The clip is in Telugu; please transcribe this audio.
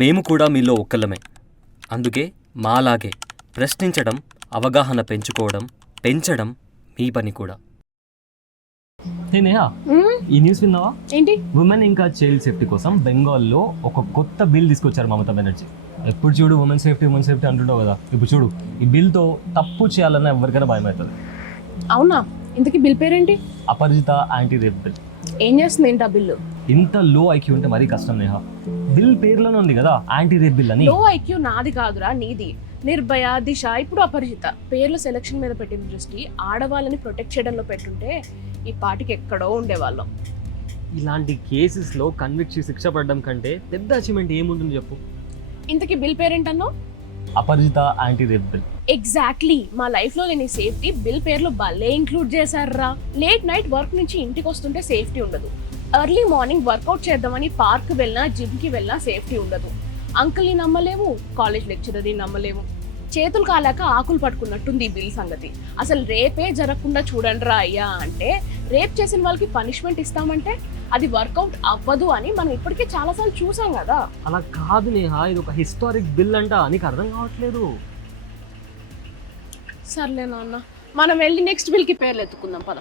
మేము కూడా మీలో ఒక్కళ్ళమే. అందుకే మాలాగే ప్రశ్నించడం, అవగాహన పెంచుకోవడం, పెంచడం మీ పని కూడా. నేనేహా ఈ న్యూస్ విన్నావా? ఏంటి? ఉమెన్ ఇంకా చైల్డ్ సేఫ్టీ కోసం బెంగాల్లో ఒక కొత్త బిల్ తీసుకొచ్చారు మమతా బెనర్జీ. ఎప్పుడు చూడు ఉమెన్ సేఫ్టీ అంటుంటావు కదా, ఇప్పుడు చూడు ఈ బిల్తో తప్పు చేయాలన్న ఎవరికైనా భయం అవుతుంది. అవునా? ఇంతకీ బిల్ పేరేంటి? అపరిజిత యాంటీ రేప్ బిల్. ఏం చేస్తుంది ఏంటి ఆ బిల్లు? ఇంత లో ఐక్యూ ఉంటే మరీ కష్టం నేహా. బిల్ పేరులోనే ఉంది కదా యాంటీ రేప్ బిల్ అని. లో ఐక్యూ నాది కాదురా, నీది. నిర్భయ, దిశ, ఇప్పుడు అపరిజిత పేర్ల సెలక్షన్ మీద పెట్టిన దృష్టి ఆడవాళ్ళని ప్రొటెక్ట్ చేయడంలో పెట్టుంటే ఈ పాటికి ఎక్కడో ఉండేవాళ్ళం. ఇలాంటి కేసెస్లో కన్విక్ట్ చేసి శిక్ష పడడం కంటే పెద్ద అచీవ్మెంట్ ఏముంటుంది చెప్పు. ఇంతకీ బిల్ పేరేంటన్నావు? Aparajita anti rape bill. Exactly, మా లైఫ్ లో లేని సేఫ్టీ బిల్ పేర్లో భలే ఇంక్లూడ్ చేశారా. లేట్ నైట్ వర్క్ నుంచి ఇంటికి వస్తుంటే సేఫ్టీ ఉండదు. ఎర్లీ మార్నింగ్ వర్కౌట్ చేద్దామని పార్క్ వెళ్ళినా జిమ్ కి వెళ్ళినా సేఫ్టీ ఉండదు. అంకుల్ని నమ్మలేము, కాలేజ్ లెక్చరర్ని నమ్మలేము. చేతులు కాలాక ఆకులు పట్టుకున్నట్టుంది ఈ బిల్ సంగతి. అసలు రేపే జరగకుండా చూడండిరా అయ్యా అంటే, రేప్ చేసిన వాళ్ళకి పనిష్మెంట్ ఇస్తామంటే అది వర్కౌట్ అవ్వదు అని మనం ఇప్పటికే చాలాసార్లు చూసాం కదా. అలా కాదు నేహా, ఇది ఒక హిస్టారిక్ బిల్ అంట, నీకు అర్థం కావట్లేదు. సర్లే నాన్న, మనం వెళ్ళి నెక్స్ట్ బిల్కి పేర్లు ఎత్తుకుందాం పద.